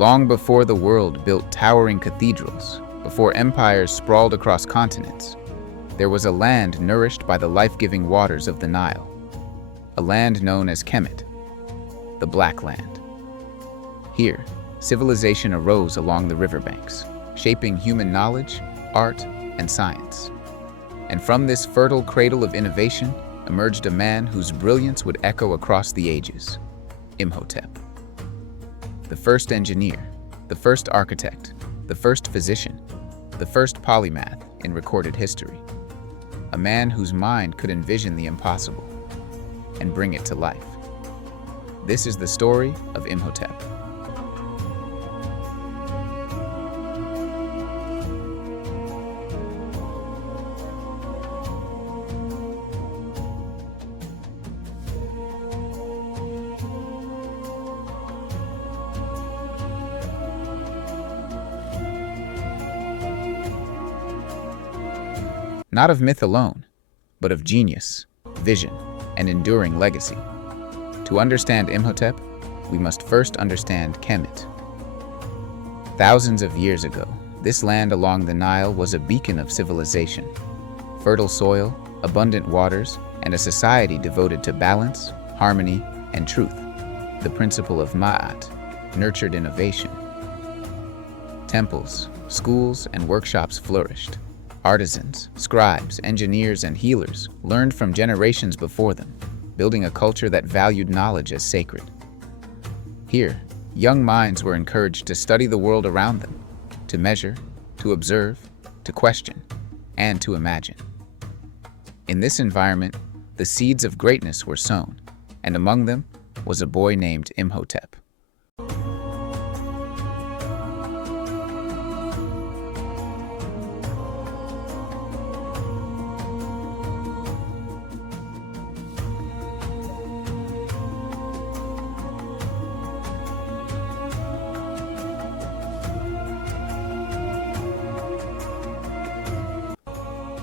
Long before the world built towering cathedrals, before empires sprawled across continents, there was a land nourished by the life-giving waters of the Nile, a land known as Kemet, the Black Land. Here, civilization arose along the riverbanks, shaping human knowledge, art, and science. And from this fertile cradle of innovation emerged a man whose brilliance would echo across the ages, Imhotep. The first engineer, the first architect, the first physician, the first polymath in recorded history. A man whose mind could envision the impossible and bring it to life. This is the story of Imhotep. Not of myth alone, but of genius, vision, and enduring legacy. To understand Imhotep, we must first understand Kemet. Thousands of years ago, this land along the Nile was a beacon of civilization. Fertile soil, abundant waters, and a society devoted to balance, harmony, and truth. The principle of Ma'at nurtured innovation. Temples, schools, and workshops flourished. Artisans, scribes, engineers, and healers learned from generations before them, building a culture that valued knowledge as sacred. Here, young minds were encouraged to study the world around them, to measure, to observe, to question, and to imagine. In this environment, the seeds of greatness were sown, and among them was a boy named Imhotep.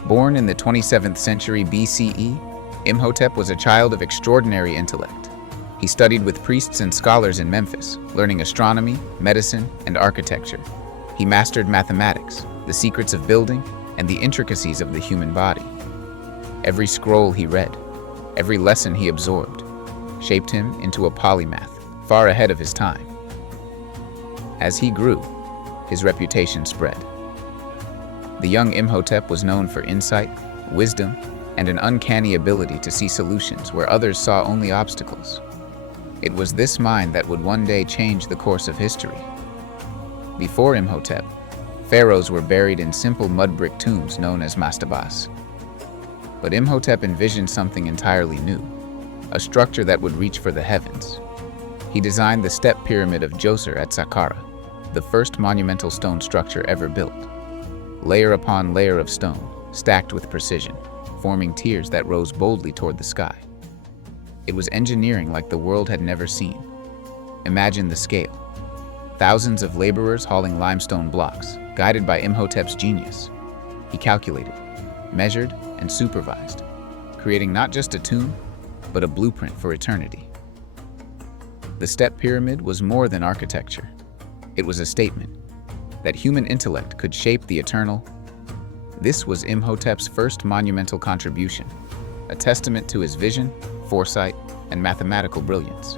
Born in the 27th century BCE, Imhotep was a child of extraordinary intellect. He studied with priests and scholars in Memphis, learning astronomy, medicine, and architecture. He mastered mathematics, the secrets of building, and the intricacies of the human body. Every scroll he read, every lesson he absorbed, shaped him into a polymath, far ahead of his time. As he grew, his reputation spread. The young Imhotep was known for insight, wisdom, and an uncanny ability to see solutions where others saw only obstacles. It was this mind that would one day change the course of history. Before Imhotep, pharaohs were buried in simple mud brick tombs known as mastabas. But Imhotep envisioned something entirely new, a structure that would reach for the heavens. He designed the Step Pyramid of Djoser at Saqqara, the first monumental stone structure ever built. Layer upon layer of stone, stacked with precision, forming tiers that rose boldly toward the sky. It was engineering like the world had never seen. Imagine the scale. Thousands of laborers hauling limestone blocks, guided by Imhotep's genius. He calculated, measured, and supervised, creating not just a tomb, but a blueprint for eternity. The Step Pyramid was more than architecture. It was a statement that human intellect could shape the eternal. This was Imhotep's first monumental contribution, a testament to his vision, foresight, and mathematical brilliance.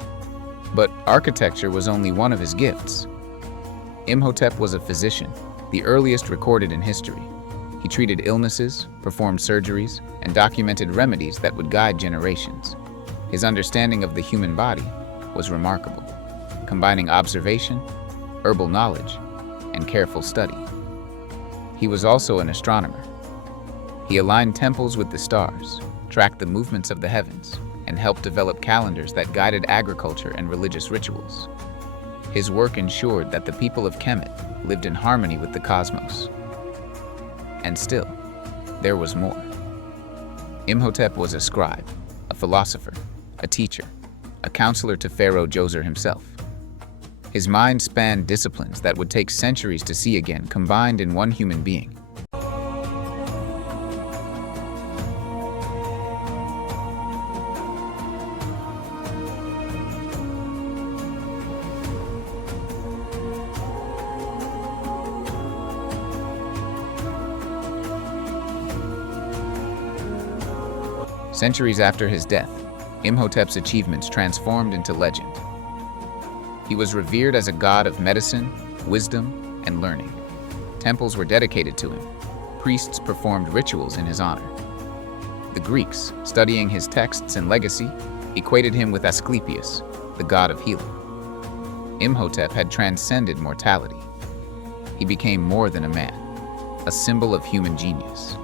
But architecture was only one of his gifts. Imhotep was a physician, the earliest recorded in history. He treated illnesses, performed surgeries, and documented remedies that would guide generations. His understanding of the human body was remarkable, combining observation, herbal knowledge, and careful study. He was also an astronomer. He aligned temples with the stars, tracked the movements of the heavens, and helped develop calendars that guided agriculture and religious rituals. His work ensured that the people of Kemet lived in harmony with the cosmos. And still, there was more. Imhotep was a scribe, a philosopher, a teacher, a counselor to Pharaoh Djoser himself. His mind spanned disciplines that would take centuries to see again, combined in one human being. Centuries after his death, Imhotep's achievements transformed into legend. He was revered as a god of medicine, wisdom, and learning. Temples were dedicated to him. Priests performed rituals in his honor. The Greeks, studying his texts and legacy, equated him with Asclepius, the god of healing. Imhotep had transcended mortality. He became more than a man, a symbol of human genius.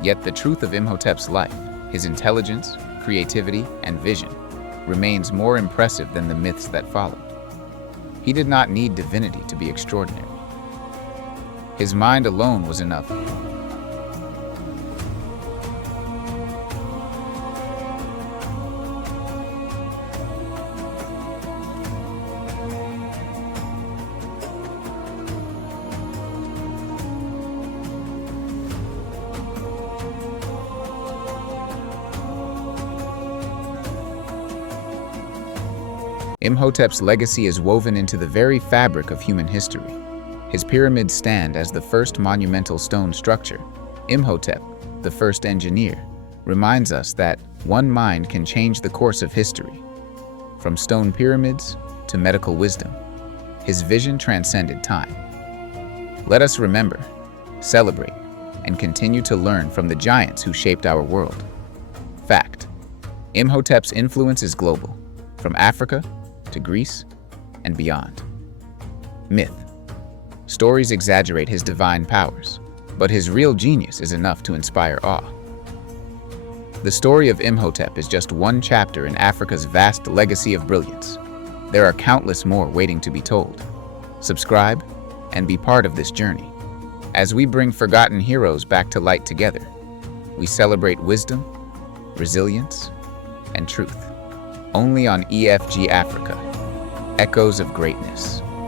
Yet the truth of Imhotep's life, his intelligence, creativity, and vision, remains more impressive than the myths that followed. He did not need divinity to be extraordinary. His mind alone was enough. Imhotep's legacy is woven into the very fabric of human history. His pyramids stand as the first monumental stone structure. Imhotep, the first engineer, reminds us that one mind can change the course of history. From stone pyramids to medical wisdom, his vision transcended time. Let us remember, celebrate, and continue to learn from the giants who shaped our world. Fact: Imhotep's influence is global, from Africa to Greece and beyond. Myth: stories exaggerate his divine powers, but his real genius is enough to inspire awe. The story of Imhotep is just one chapter in Africa's vast legacy of brilliance. There are countless more waiting to be told. Subscribe and be part of this journey. As we bring forgotten heroes back to light together, we celebrate wisdom, resilience, and truth. Only on EFG Africa, Echoes of Greatness.